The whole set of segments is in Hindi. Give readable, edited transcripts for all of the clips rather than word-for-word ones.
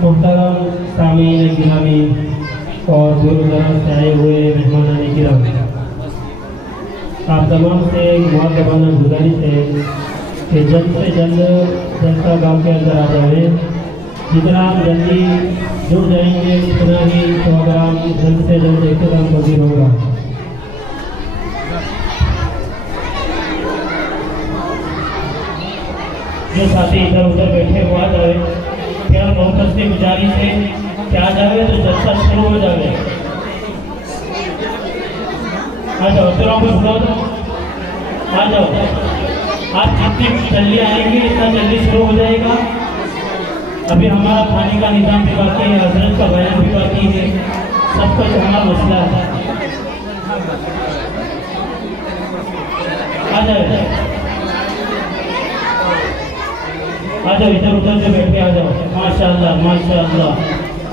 मुहतरम सामीन गिरामी और दूर दराज से आए हुए मेहमान किराम, आप तमाम से मुआतबाना गुजारिश है कि जल्द से जल्द जलसा गाँव के अंदर आ जाए। जितना हम जल्दी जुड़ जाएंगे उतना ही प्रोग्राम जल्द से जल्द एकदम पजीर होगा। जो साथी इधर उधर बैठे हुआ जाए, क्या मोहब्बत से गुजारिश है क्या जाए तो जलसा शुरू हो जाए। आ जाओ, चलो बुलाओ तो आ जाओ। आप जितनी जल्दी आएंगे इतना जल्दी शुरू हो जाएगा। अभी हमारा खाने का निज़ाम भी बाकी है, हजरत का बयान भी बाकी है, सब कुछ हमारा मसला है। आ जाओ आ जाओ, इधर उधर से बैठे आ जाओ। माशाअल्लाह माशाअल्लाह,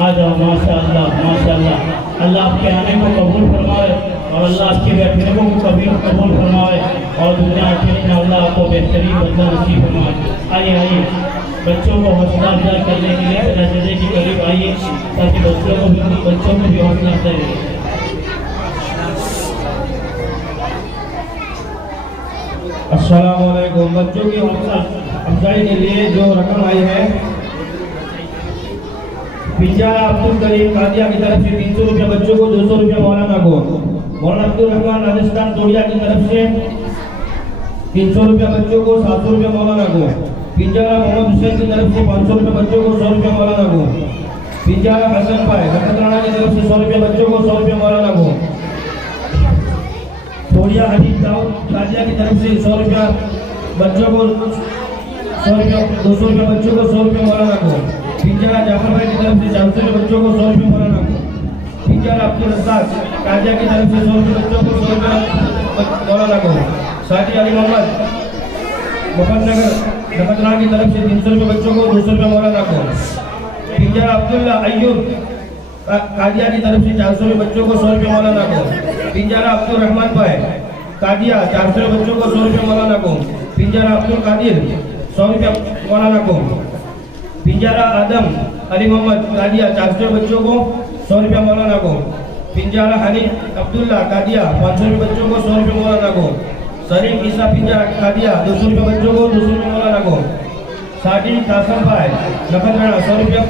आ जाओ माशाअल्लाह माशाअल्लाह। अल्लाह आपके आने को कबूल फरमाए और अल्लाह आपके बैठने को कभी कबूल फरमाए और दुनिया आखिरत में अल्लाह आपको बेहतरीन बदला नसीब फरमाए। आइए आइए, बच्चों को हौसला अफजाई करने के लिए दरवाजे के करीब आइए ताकि बच्चों को भी हौसला अफजाई रहे। अस्सलाम वालेकुम। बच्चों की हौसला अफजाई के लिए जो रकम आई है, पिंजारा अब्दुल करीम कादिया की तरफ से 300 रुपया बच्चों को, 200 रुपया मौलाना को। मौलाना अब्दुल रहमान राजस्थान तोड़िया की तरफ से 300 रुपया बच्चों को, 700 रुपया मौलाना को। पिंजारा मोहम्मद हुसैन की तरफ से 500 रुपये बच्चों को, 100 रुपया मौलाना को। पिंजारा हसन भाई नखत्राना की तरफ से 100 रुपया बच्चों को, 100 रुपया मौलाना को। तोड़िया हबीब दाऊद कादिया की तरफ से 100 रुपया बच्चों को, 100 रुपया 200 रुपया बच्चों को, 100 रुपया मौलाना को। पिंजारा जाफर भाई की तरफ से 400 रुपये बच्चों को, 100 रुपया मौलाना को। पिंजारा अब्दुल रज़ाक कादिया की तरफ से 100 रुपये बच्चों को, 100 रुपया मौलाना को। साथी अली मोहम्मद मुफन्नगर नखत्राना की तरफ से 300 रुपये बच्चों को, 200 रुपया मौलाना को। पिंजारा अब्दुल्ला अय्यूब कादिया की तरफ से 400 रुपये बच्चों को, 100 रुपया मौलाना को। पिंजारा अब्दुल रहमान भाई कादिया 400 बच्चों को, 100 रुपया मौलाना को। पिंजारा अब्दुल कादिर 100 रुपया मौलाना को। पिंजारा आदम अली मोहम्मद कादिया 400 बच्चों को, 100 रुपया मौलाना को। पिंजारा हनीफ अब्दुल्ला कादिया 500 रुपये बच्चों को, 100 रुपया मौलाना को। सरीफ ईसा पिंजारा कादिया 200 रुपये बच्चों को, 200 रुपया मौलाना को। सादी कासम भाई नखत्राना 100 रुपया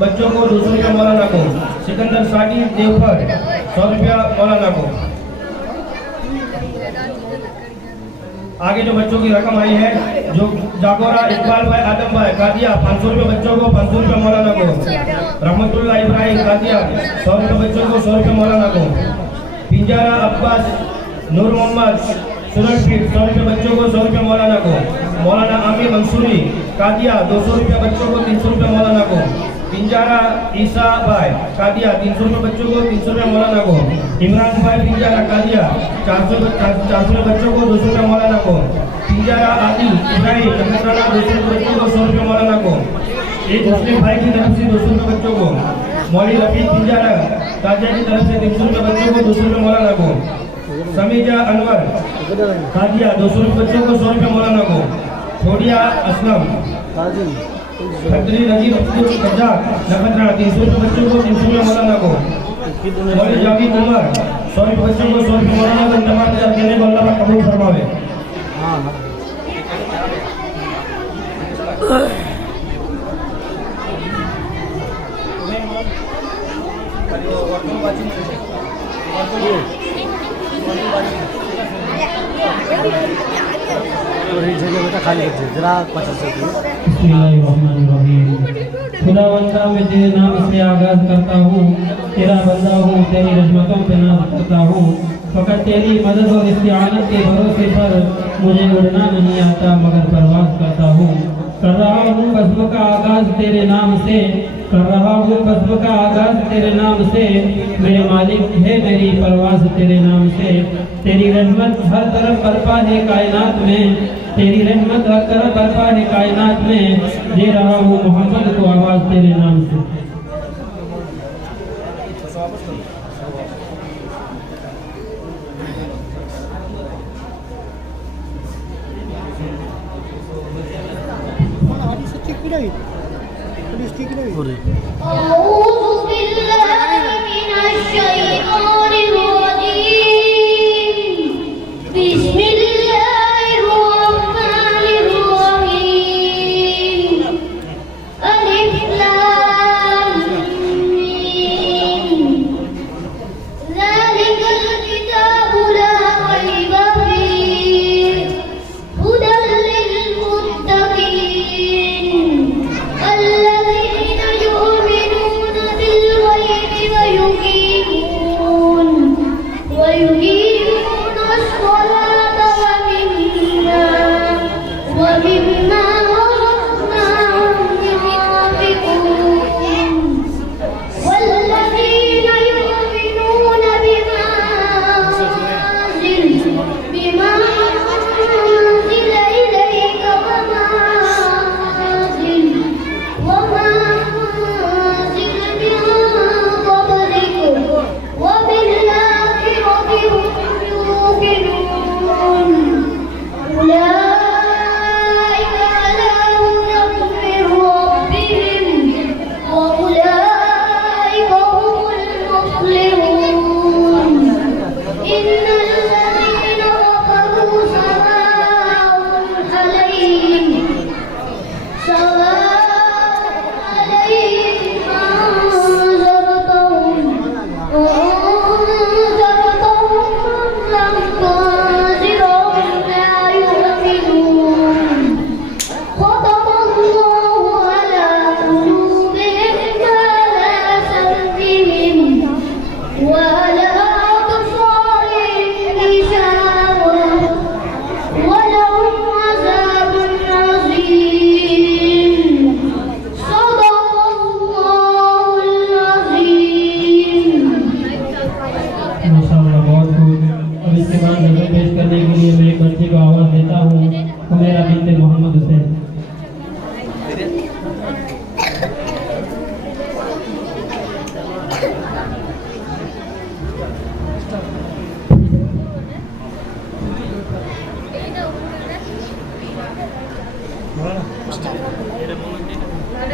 बच्चों को, 200 रुपया मौलाना को। सिकंदर सादी देवफर 100 रुपया मौलाना को। आगे जो बच्चों की रकम आई है, जो जागोरा इकबाल भाई आदम भाई कादिया 500 रुपये बच्चों को, 500 रुपया मौलाना को। रहमतुल्लाह इब्राहिम कादिया 100 रुपये बच्चों को, 100 रुपया मौलाना को। पिंजारा अब्बास नूर मोहम्मद सुरनपीट 100 रुपये बच्चों को, 100 रुपया मौलाना को। मौलाना आमिर मंसूरी कादिया 200 रुपया बच्चों को, 300 रुपया मौलाना को। पिंजारा ईसा भाई कादिया 300 रुपये बच्चों को, 300 रुपया मौलाना को। इमरान भाई पिंजारा कादिया 400 बच्चों को, 200 रुपया मौलाना को। पिंजारा आदिल इब्राहिम नखत्राना 200 बच्चों को, 100 रुपया मौलाना को। एक मुस्लिम भाई की तरफ से 200 रुपये बच्चों को। मौली रफीक पिंजारा कादिया की तरफ से 300 रुपये बच्चों को, 200 रुपया मौलाना को। समीजा अनवर कादिया 200 रुपये बच्चों को, 100 रुपया मौलाना को। थोड़िया असलम फैक्ट्री नजीब अब्दुल रज़ाक नखत्राना 300 रुपये बच्चों को, 300 रुपया मौलाना को। मौली जावेद उमर 100 रुपये बच्चों को, 100 रुपया मौलाना को। तमाम देने को अल्लाह कबूल फरमावे। खुदावंदा मैं तेरे नाम से आगाज करता हूँ, तेरा बंदा हूँ, तेरी रहमतों पे नाज करता हूँ। फकत तेरी मदद और इस्तिआनत के भरोसे पर मुझे उड़ना नहीं आता मगर परवाज करता हूँ। कर रहा हूँ बज़्म का आगाज तेरे नाम से, कर रहा हूँ बज़्म का आगाज तेरे नाम से। मेरे मालिक है मेरी परवाज तेरे नाम से। तेरी रहमत हर तरफ बरपा है कायनात में, तेरी रहमत हर तरफ बरपा है कायनात में। दे रहा हूँ मोहम्मद को आवाज़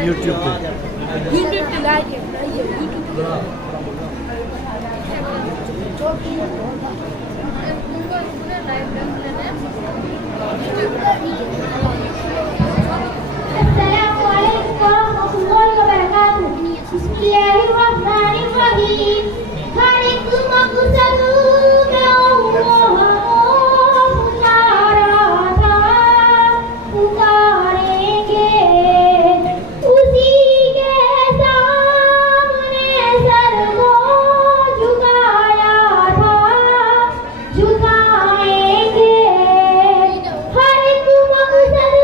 YouTube पे YouTube पे लाइक झुकाएंगे हर एक मकसद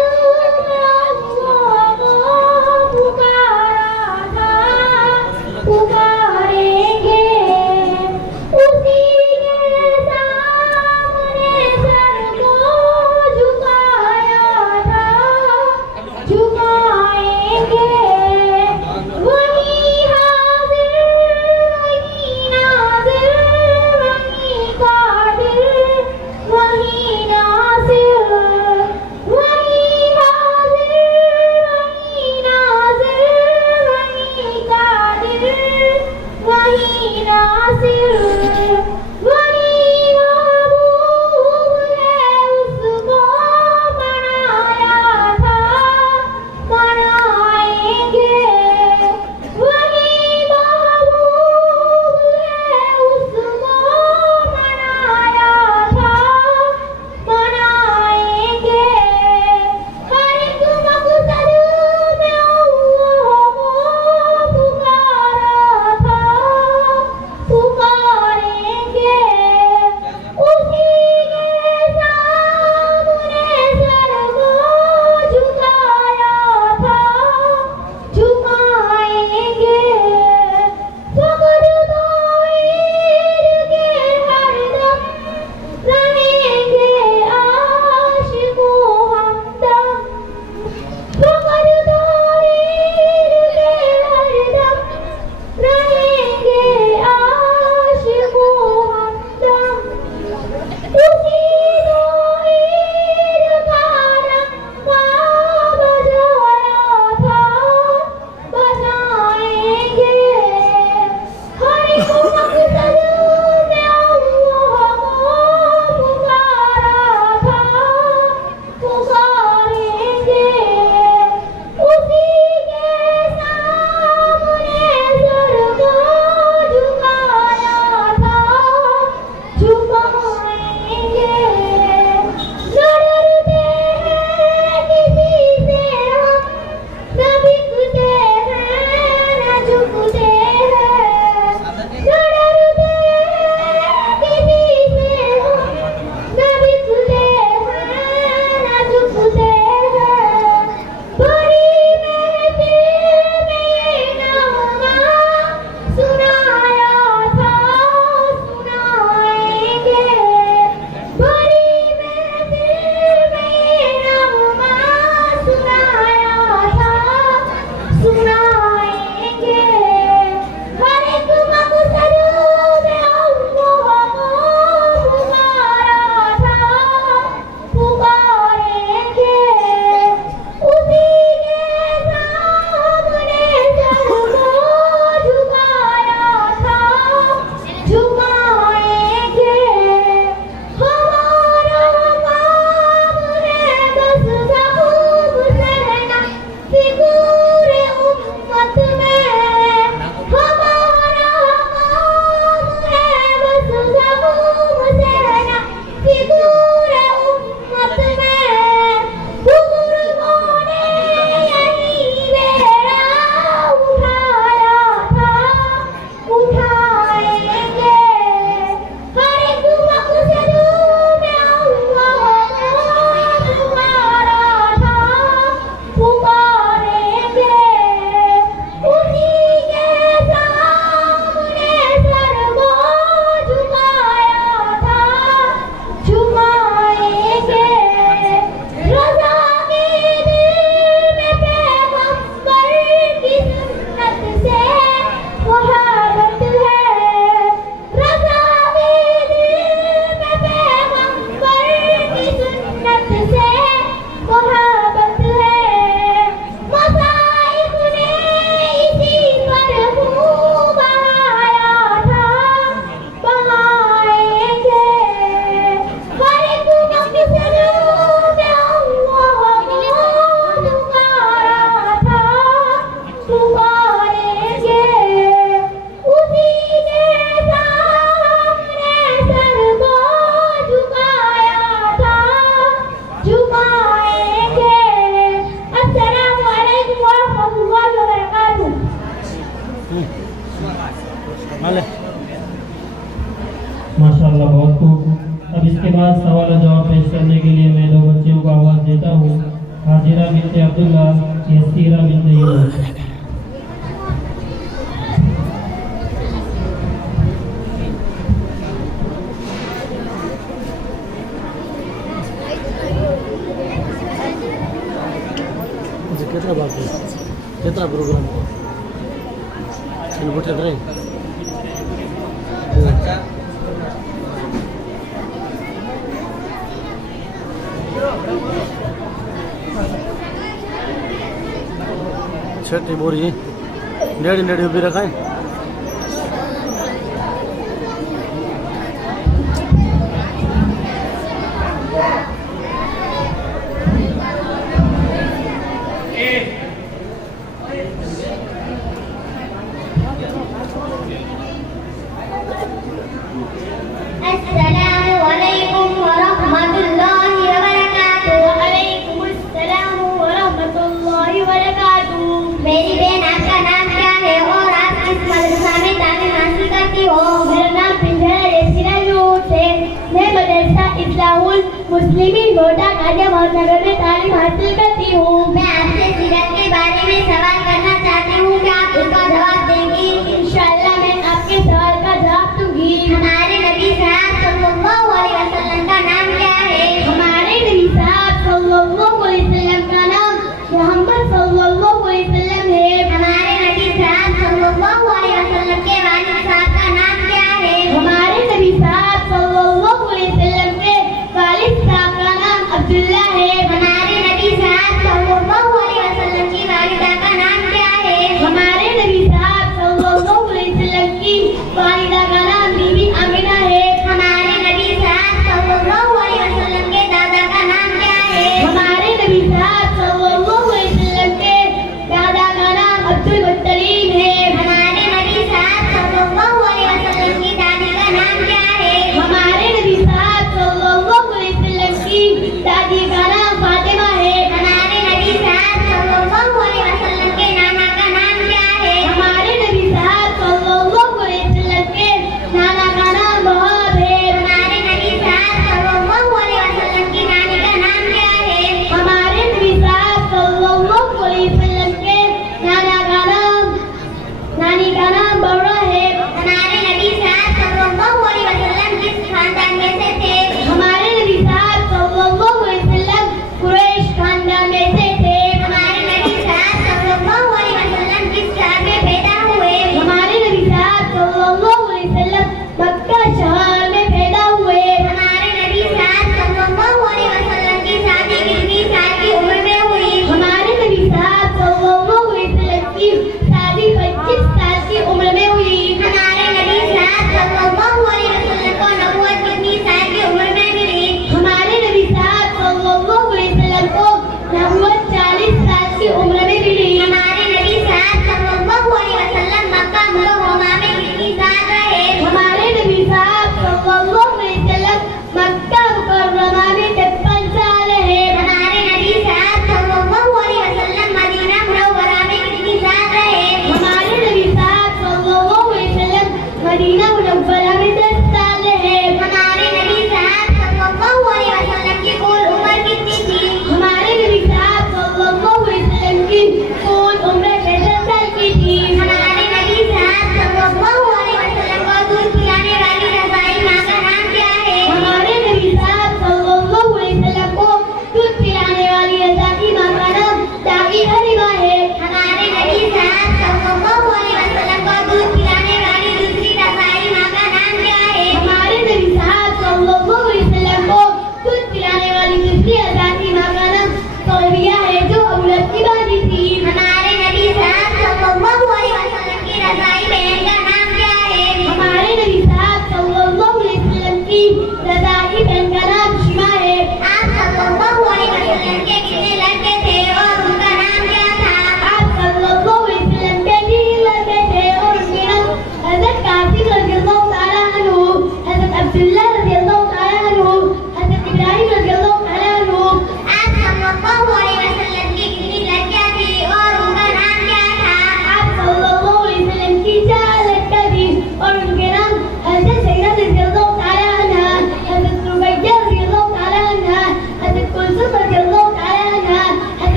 हाले माशाल्लाह, बहुत खूब। अब इसके बाद सवाल और जवाब पेश करने के लिए मैं दो बच्चियों को आवाज़ देता हूँ। हाजिरा बिनते अब्दुल्ला, यसीरा बिनते यूनुस। कितना बाकी कितना प्रोग्राम चलो बैठे रहे छठी बोरी डेढ़ी डेढ़ी भी रखा है। अस्सलामुअलैकुम वरहमतुल्लाहि वबरकातुहू। वअलैकुम अस्सलाम वरहमतुल्लाहि वबरकातुहू। मेरी बहन, आपका नाम क्या है और आप किस मदरसा में तालीम हासिल करती हो? मेरा नाम यसीरा यूनुस है। मैं मदरसा इस्लाहुल मुस्लिमीन मोटा कादिया मोहनगर में तालीम हासिल करती हूँ। मैं आपसे सीरत के बारे में सवाल करना चाहती हूँ, क्या आप उसका जवाब देंगी? इंशाअल्लाह मैं आपके सवाल का जवाब दूंगी। हमारे नबी साहब सल्लल्लाहु अलैहि वसल्लम का नाम क्या है? हमारे नबी साहब सल्लल्लाहु अलैहि वसल्लम का नाम मोहम्मद सल्लल्लाहु अलैहि वसल्लम है। हमारे नबी साहब सल्लल्लाहु अलैहि वसल्लम के वालिद साहब का नाम क्या है? हमारे नबी साहब सल्लल्लाहु अलैहि वसल्लम के वालिद साहब का नाम अब्दुल्ला है। हमारे नबी साहब सल्लल्लाहु अलैहि वसल्लम की वालिदा का नाम क्या है? हमारे नबी साहब सल्लल्लाहु अलैहि वसल्लम की वालिदा का नाम बीबी आमिना है। हमारे नबी साहब सल्लल्लाहु अलैहि वसल्लम के दादा का नाम क्या है? हमारे नबी साहब सल्लल्लाहु अलैहि वसल्लम के दादा का नाम अब्दुल मुत्तलिब है। हमारे नबी साहब सल्लल्लाहु अलैहि वसल्लम की दादी का नाम क्या है? हमारे नबी साहब सल्लल्लाहु अलैहि वसल्लम की दादी का नाम फातिमा है। हमारे नबी साहब सल्लल्लाहु अलैहि वसल्लम के नाना का नाम क्या है? हमारे नबी साहब सल्लल्लाहु अलैहि वसल्लम के नाना का नाम वहाब है। हमारे नबी साहब सल्लल्लाहु अलैहि वसल्लम की नानी का नाम क्या है? हमारे नबी साहब सल्लल्लाहु अलैहि वसल्लम के नाना का नाम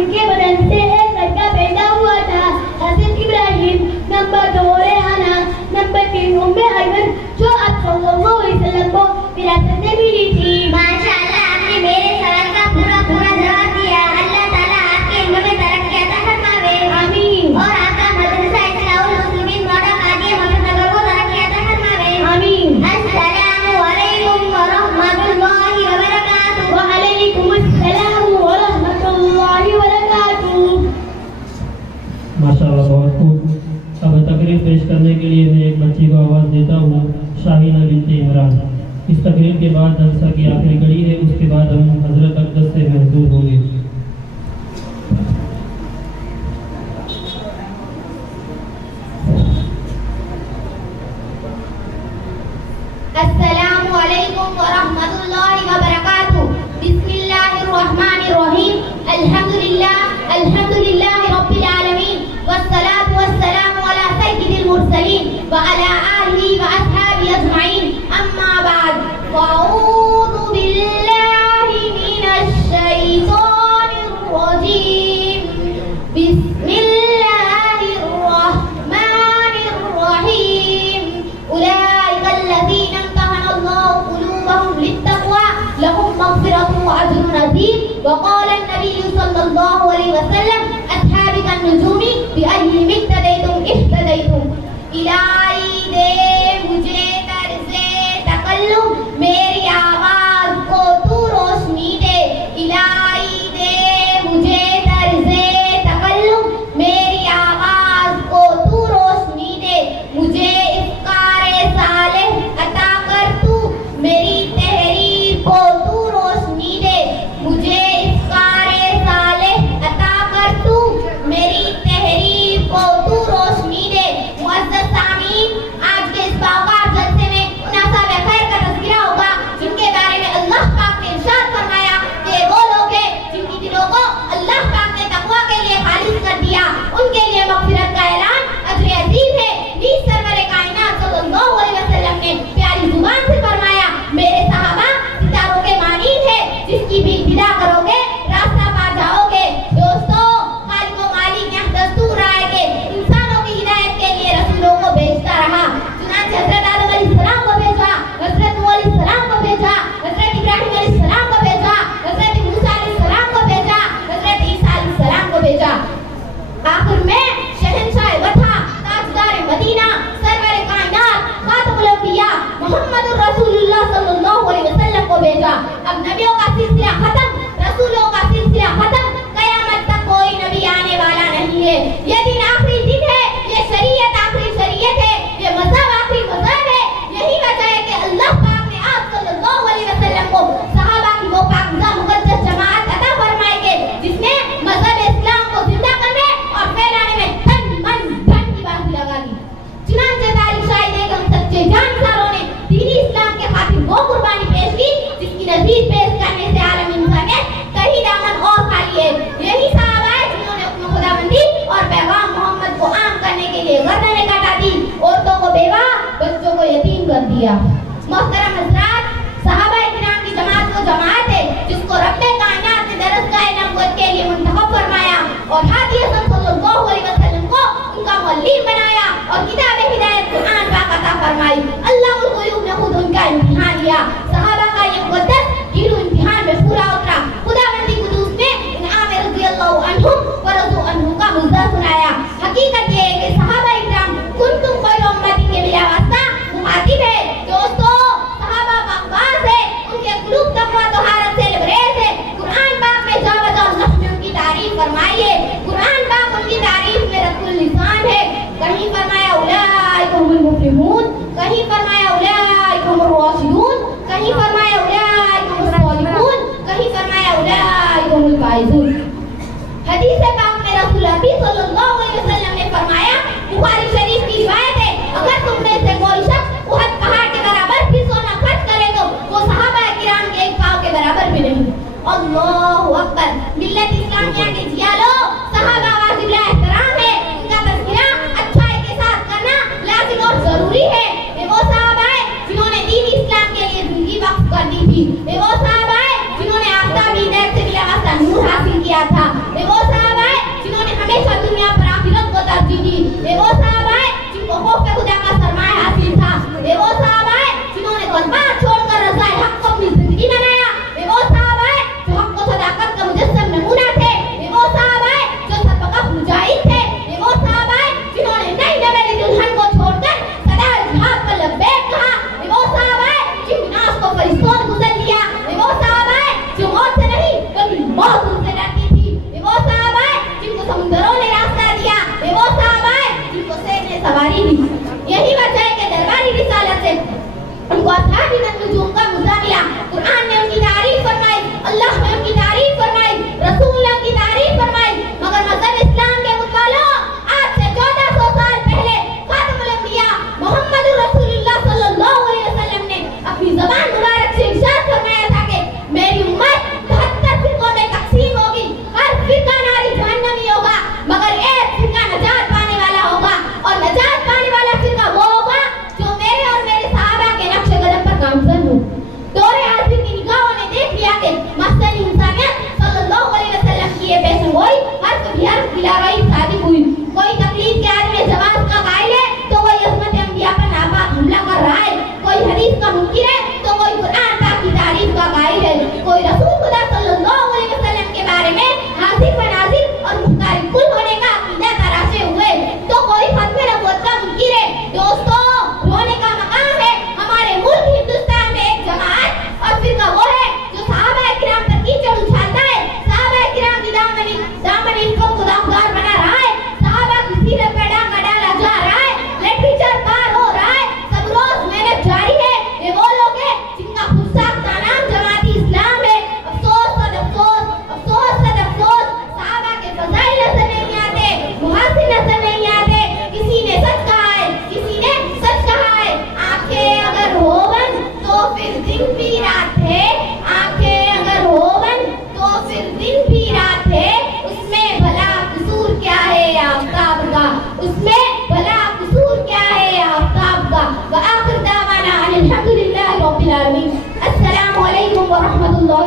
उनके बदन से एक लड़का पैदा हुआ था, हज़रत इब्राहिम। नंबर 2 रेहाना। नंबर 3 उम्मे अयमन, जो आप सल्लल्लाहु अलैहि वसल्लम को विरासत में मिली थी। माशाअल्लाह, आपने मेरे सवाल का पूरा जवाब दिया। अल्लाह ताला आपके इल्म में तरक्की अता फरमावे। आमीन। और आपका मदरसा इस्लाहुल मुस्लिमीन मॉडल कादिया मुजफ्फरनगर को तरक्की अता फरमावे। आमीन। अस्सलामु अलैकुम व रहमतुल्लाहि व बरकातुहू। व अलैकुम अस्सलाम व रहमतुल्लाहि व बरकातुहू। माशाअल्लाह, बहुत खूब। अब तकरीर पेश करने के लिए मैं एक बच्ची को आवाज़ देता हूँ, शाहीना बिनते इमरान। इस तकरीर के बाद जलसा की आखिरी कड़ी है, उसके बाद हम हजरत अक़दस से महजूर होंगे। अस्सलामु अलैकुम व रहमतुल्लाहि व बरकातुहू। बिस्मिल्लाहिर रहमानिर रहीम। अल्हम्दुलिल्लाहि रब्बिल आलमीन वस्सलातु वस्सलामु अला सय्यिदिल मुरसलीन व अला आलिहि व अस्हाबिहि अजमईन। अम्मा बाद, अऊज़ु बिल्लाहि मिनश शैतानिर रजीम। बिस्मिल्लाहिर रहमानिर रहीम। उलाइकल्लज़ीना इम्तहनल्लाहु क़ुलूबहुम लित्तक़वा लहुम मग़फ़िरतुन व अज्रुन अज़ीम। व क़ाला अन्नबिय्यु सल्लल्लाहु अलैहि वसल्लम अस्हाबी कन्नुजूमी बिअय्यिहिम इक़्तदैतुम इह्तदैतुम। इलाही दे मुझे तर्ज़े तकल्लुम, मेरी आवाज़ को तू रोशनी दे। इलाही दे मुझे तर्ज़े तकल्लुम, मेरी आवाज़ को तू रोशनी दे। मुझे इफ़्कारे सालेह अता कर तू, मेरी तहरीर को तू रोशनी दे। मुझे इफ़्कारे सालेह अता कर तू, मेरी तहरीर को तू रोशनी दे। मुअज़्ज़ज़ सामीन, आज के इस बावकार जलसे में उन असाब खैर का तज़किरा होगा जिनके बारे में अल्लाह पाक ने इरशाद फरमाया कि वो लोग हैं जिनकी दिलों को अल्लाह पाक ने तक़वा के लिए खालिस कर दिया। उनके लिए मग़फ़िरत का ऐलान अजर अज़ीम है। बीस सरवरे कायनात सल्लल्लाहु अलैहि वसल्लम ने प्यारी जुबान से फरमाया, मेरे सहाबा सितारों के मानींद है, जिसकी भी इब्तिदा करोगे रास्ता पा जाओगे। दोस्तों, खालिक़ व मालिक यह दस्तूर आए कि इंसानों की हिदायत के लिए रसूलों को भेजता रहा। चुनांचे हज़रत आदम अलैहिस्सलाम को भेजा, हज़रत नूह अलैहिस्सलाम को भेजा, हज़रत इब्राहीम अलैहिस्सलाम को भेजा, हज़रत मूसा अलैहिस्सलाम को भेजा, हज़रत ईसा अलैहिस्सलाम को भेजा। आखिर में शहंशाह वफा, ताजदार मदीना, सरवर कायनात, खातमुल अंबिया मुहम्मदुर रसूलुल्लाह सल्लल्लाहु अलैहि वसल्लम को भेजा। अब नबियों का सिलसिला खत्म, रसूलों का सिलसिला खत्म। कयामत तक कोई नबी आने वाला नहीं है। ये दिन आखिरी दिन है, ये शरीयत आखिरी शरीयत है, ये मज़हब आखिरी मज़हब है। यही वजह है कि अल्लाह पाक ने आप सल्लल्लाहु अलैहि वसल्लम को सहाबा की वो पाकीज़ा मुक़द्दस जमात अता फरमाई के जिसने मज़हब इस्लाम को जिंदा करने और फैलाने में तन मन धन की बाजी लगा दी। चुनांचे तारीख शाहिद है कि हम सच्चे जानसारों ने दीनी इस्लाम के खातिर वो कुर्बानी पेश की जिसकी नज़ीर पेश करने से आलम इंसानियत कहीं दामन और खाली है। यही सहाबा है जिन्होंने अपनी खुदाबंदी और पैगाम मोहम्मद को आम करने के लिए गर्दनें कटा दी, औरतों को बेवा, बच्चों को यतीम कर दिया। मोहतरम हज़रात, सहाबा इकराम की जमात वो जमात है जिसको रब्बे कायनात ने दरजगाह नबुव्वत के लिए मुंतखब फरमाया और हादी सल्लल्लाहु अलैहि वसल्लम को उनका मुअल्लिम बनाया और किताब हिदायत कुरान पाक अता फरमाई। अल्लाहुल ग़यूब ने खुद उनका इम्तिहान लिया। सहाबा का ये मुक़द्दस गिरू इम्तिहान में पूरा उतरा। खुदावंदी कुदूस ने इनाम रज़ियल्लाहु अन्हुम व रज़ू अन्हु का मुज़्ज़ा सुनाया। हकीकत ये है कि सहाबा इकराम कुंतुम खैर उम्मती के बिला वास्ता मुखातिब है। दोस्तों, सहाबा बकवास है, उनके कुलूब तक़वा तहारत से लबरेज है। कुरान पाक में जा बजाओ लफ्ज़ में उनकी तारीफ फरमाई है। कुरान पाक उनकी तारीफ में रसूल लिसान है। कहीं फरमाया उलाइका हुमुल मुफ़लिहून, कहीं फरमाया उलाइका हुमुर राशिदून, कहीं फरमाया उलाइका हुमुस सालिहून, कहीं फरमाया उलाइका हुमुल फाइज़ून। हदीस पाक में रसूल अकरम सल्लल्लाहु अलैहि वसल्लम ने फरमाया, बुखारी शरीफ की रिवायत है, अगर तुम में से कोई शख्स उहद पहाड़ के बराबर भी सोना खर्च करे तो वो सहाबा किराम के एक पाँव के बराबर भी नहीं। अल्लाहु अकबर। मिल्लत इस्लामिया के जियालो, सहाबा वाजिब एहतराम है, उनका तज़किरा अच्छाई के साथ करना लाज़िम और जरूरी है। ये वो सहाबा है जिन्होंने दीन इस्लाम के लिए जिंदगी वक्फ कर दी थी। ये वो सहाबा है जिन्होंने आफ्ताबी हिदायत से बिला वास्ता नूर हासिल किया था। ये वो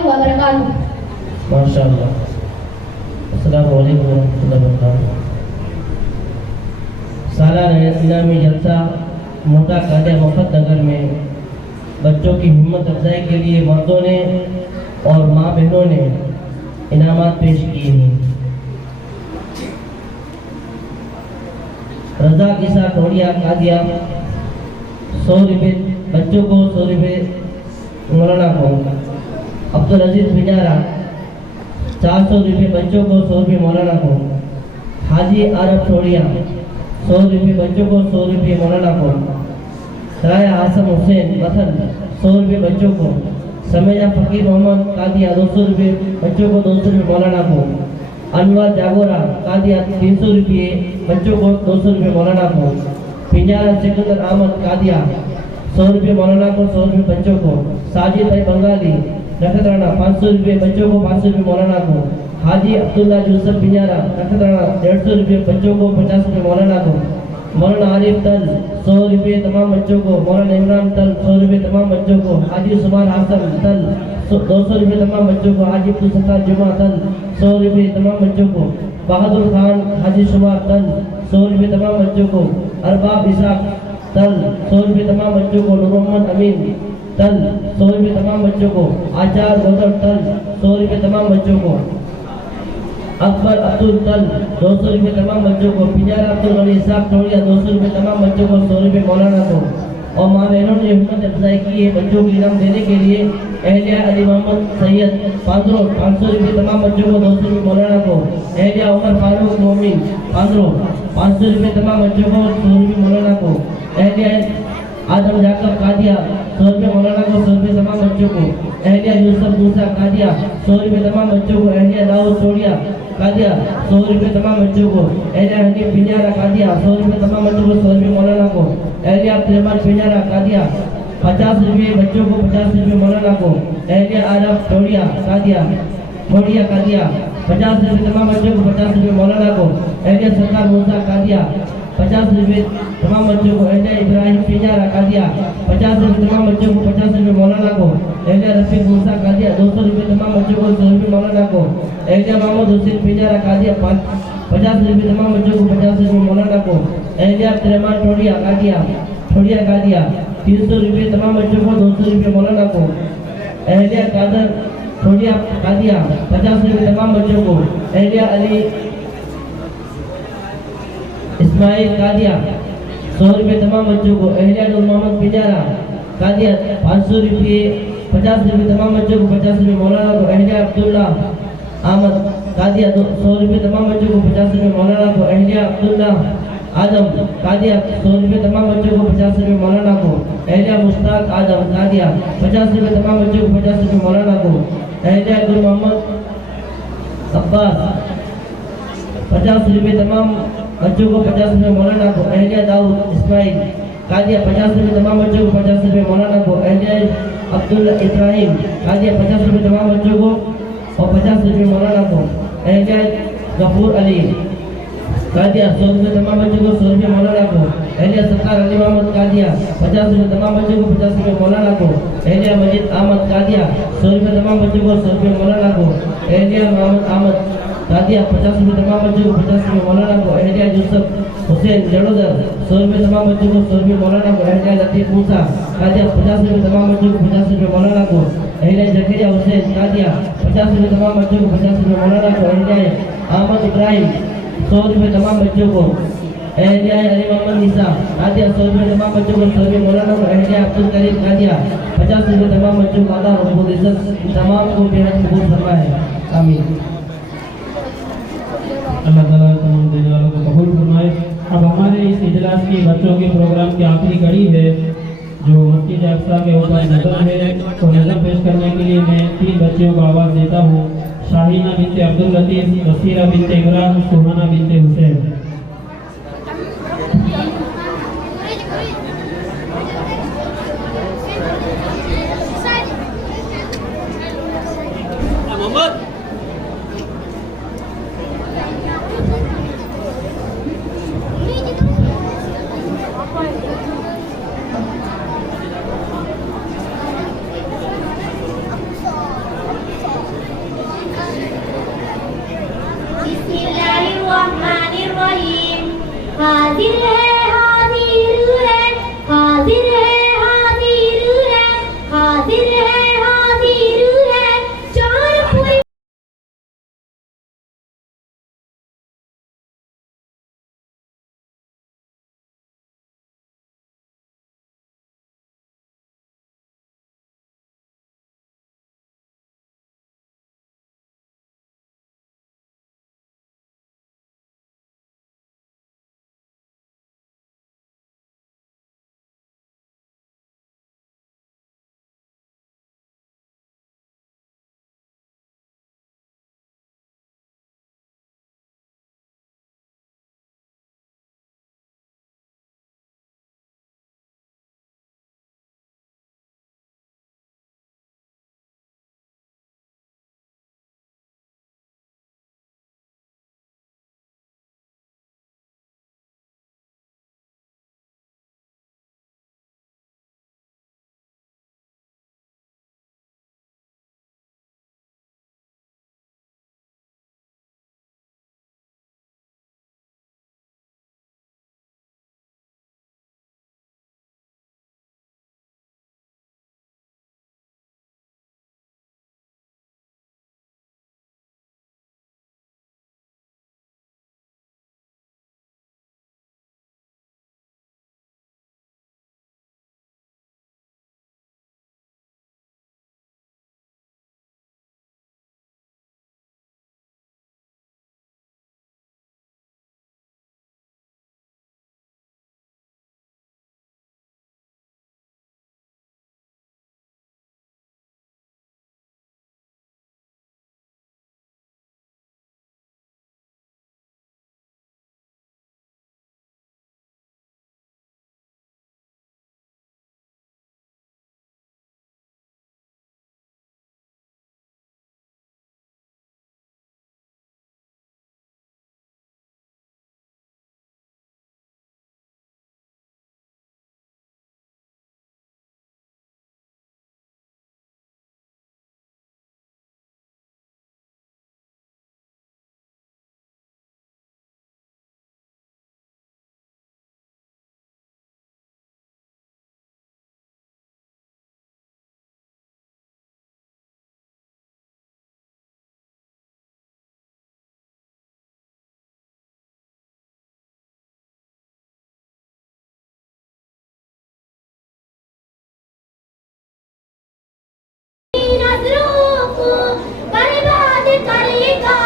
वबरकातुहू। माशाअल्लाह। अस्सलामु अलैकुम वरहमतुल्लाहि वबरकातुहू। सालाना इस्लामी जलसा मोटा कादिया मुफद्दल में बच्चों की हिम्मत अफजाई के लिए मर्दों ने और माँ बहनों ने इनामात पेश किए हैं। रजा किसा टोड़िया कादिया 100 रुपये बच्चों को, 100 रुपये मौलाना को। अब्दुल अजीज बिजारा 400 रुपये बच्चों को, 100 रुपये मौलाना को। हाजी आरब टोड़िया 100 रुपये बच्चों को, 100 रुपये मौलाना को। राया आसम हुसैन मथल 100 रुपये बच्चों को। समेजा फकीर मोहम्मद कादिया 200 रुपये बच्चों को, 200 रुपये मौलाना को। अनवर जागोरा कादिया 300 रुपये बच्चों को, 200 रुपये मौलाना को। पिंजारा सिकंदर अहमद कादिया 100 रुपये मौलाना को, 100 रुपये बच्चों को। साजिद भाई बंगाली नखत्राना 500 रुपये बच्चों को, 500 रुपये मौलाना को। हाजी अब्दुल्ला यूसुफ पिंजारा नखत्राना 150 रुपये बच्चों को, 50 रुपये मौलाना को। मौलाना आरिफ तल 100 रुपये तमाम बच्चों को। मौलाना इमरान तल 100 रुपये तमाम बच्चों को। हाजी सुमार हासन तल 200 रुपये तमाम बच्चों को। हाजी अब्दुल सत्तार जुमा तल 100 रुपये तमाम बच्चों को। बहादुर खान हाजी शुमार तल 100 रुपये तमाम बच्चों को। अरबाब इसाक तल 100 रुपये तमाम बच्चों को। नूर मोहम्मद अमीन तल 100 रुपये तमाम बच्चों को। आचार गौदर तल 100 रुपये तमाम बच्चों को। अकबर अब्दुल तल 200 रुपये तमाम बच्चों को। पिंजारा अब्दुल गनी साहब टोड़िया 200 रुपये तमाम बच्चों को, 100 रुपये मौलाना को। और माँ बहनों ने हिम्मत अफजाई की है बच्चों को इनाम देने के लिए। एहलिया अली मोहम्मद सैयद 500 रुपये तमाम बच्चों को, 200 रुपये मौलाना को। एहलिया उमर फारूक मोमिन 500 रुपये तमाम बच्चों को, 100 रुपये मौलाना को। एहलिया आदम जाकर कादिया 100 रुपये मौलाना को, 100 रुपये तमाम बच्चों को। एहलिया यूसुफ मूसा कादिया 100 रुपये तमाम बच्चों को। एहलिया दाऊद टोड़िया कादिया 100 रुपये तमाम बच्चों को। एहलिया हनीफ पिंजारा कादिया 100 रुपये तमाम बच्चों को, 100 रुपये मौलाना को। एहलिया अब्दुल पिंजारा कादिया 50 रुपये बच्चों को, 50 रुपये मौलाना को। एहलिया आरब टोड़िया कादिया 50 रुपये तमाम बच्चों को, 50 रुपये मौलाना को। एहलिया सरकार मूसा कादिया 50 रुपये तमाम बच्चों को। एहलिया इब्राहिम पिंजारा कादिया 50 रुपये तमाम बच्चों को, 50 रुपये मौलाना को। एहलिया रफीक मूसा कादिया 200 रुपये तमाम बच्चों को, 100 रुपये मौलाना को। एहलिया मोहम्मद हुसैन पिंजारा कादिया 50 रुपये तमाम बच्चों को, 50 रुपये मौलाना को। एहलिया रहमान टोड़िया कादिया 300 रुपये तमाम बच्चों को, 200 रुपये मौलाना को। एहलिया कादर टोड़िया कादिया 50 रुपये तमाम बच्चों को। एहलिया अली इस्माइल कादिया 100 रुपये तमाम बच्चों को। एहलिया नूर मोहम्मद पिंजारा कादिया 500 रुपये 50 रुपये तमाम बच्चों को, 50 रुपये मौलाना को। एहलिया अब्दुल्ला अहमद कादिया 100 रुपये तमाम बच्चों को, 50 रुपये मौलाना को। एहलिया अब्दुल्ला आदम कादिया 100 रुपये तमाम बच्चों को, 50 रुपये मौलाना को। एहलिया मुश्ताक आदम कादिया 50 रुपये तमाम बच्चों को, 50 रुपये मौलाना को। एहलिया गुल मोहम्मद अब्बास 50 रुपये तमाम बच्चों को, 50 रुपये मौलाना को। एहलिया दाऊद इस्माइल कादिया 50 रुपये तमाम बच्चों को, 50 रुपये मौलाना को। एहलिया अब्दुल इब्राहिम कादिया 50 रुपये तमाम बच्चों को और 50 रुपये मौलाना को। एहलिया गफूर अली कादिया 100 रुपये तमाम बच्चों को, 100 रुपये मौलाना को। एहलिया सरकार अली मोहम्मद कादिया 50 रुपये तमाम बच्चों को, 50 रुपये मौलाना को। एहलिया मजीद अहमद कादिया 100 रुपये तमाम बच्चों को, 100 रुपये मौलाना को। एहलिया मोहम्मद अहमद कादिया 50 रुपये तमाम बच्चों को, 50 रुपये मौलाना को। एहलिया यूसुफ हुसैन जड़ोदर 100 रुपये तमाम बच्चों को, 100 रुपये मौलाना को। एहलिया लतीफ मूसा कादिया 50 रुपये तमाम बच्चों को, 50 रुपये मौलाना को। एहलिया जकरिया हुसैन कादिया 50 रुपये तमाम बच्चों को, 50 रुपये मौलाना को। एहलिया अहमद इब्राहिम 100 रुपये तमाम बच्चों को। एहलिया अली मोहम्मद निसा कादिया 100 रुपये तमाम बच्चों को, 100 रुपये मौलाना को। एहलिया अब्दुल करीम कादिया 50 रुपये तमाम बच्चों को। अल्लाह रब्बुल इज्जत तमाम को बेहद कबूल फरमाए, आमीन। अल्लाह ताला तमाम देने वालों को कबूल फरमाए। अब हमारे इस इजलास की बच्चों के प्रोग्राम की आखिरी कड़ी है जो मस्जिद अक्सा के ऊपर नज़र है। तो नज़र पेश करने के लिए मैं 3 बच्चियों को आवाज़ देता हूँ। शाहीना बिनते अब्दुल लतीफ़, वसीरा बिनते इमरान, सुहाना बिनते हुसैन। हाजिर है हाजिर है हाजिर है हाजिर है हाजिर है हाजिर है जौनपुरी नजरों को बर्बाद करेगा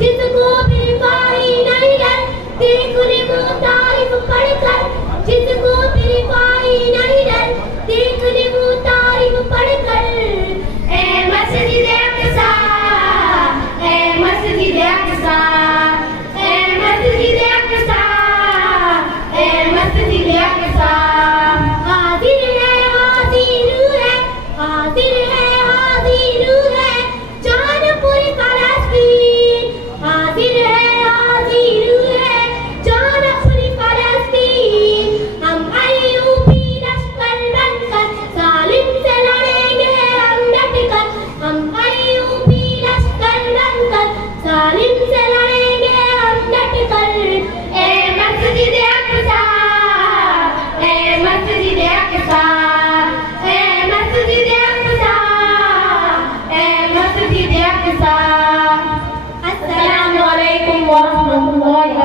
जिसको भी पाई नहीं है देख ले वो तारीफ पढ़कर जिसको भी पाई नहीं है देख ले वो तारीफ पढ़कर ए मस्जिद अक़सा ए मस्जिद अक़सा ए मस्जिद अक़सा ए मस्जिद अक़सा हाजिर है हाजिर है हाजिर है हाजिर है जौनपुर फलस्तीन हाजिर है हाजिर है जौनपुर फलस्तीन हम अय्यूबी लश्कर बनकर जालिम से लड़ेंगे हम डटकर हम अय्यूबी लश्कर बनकर जालिम से लड़ेंगे हम डटकर ए मस्जिद अक़सा ए मस्जिद अक़सा ए मस्जिद अक़सा ए मस्जिद अक़सा अस्सलामु अलैकुम व रहमतुल्लाहि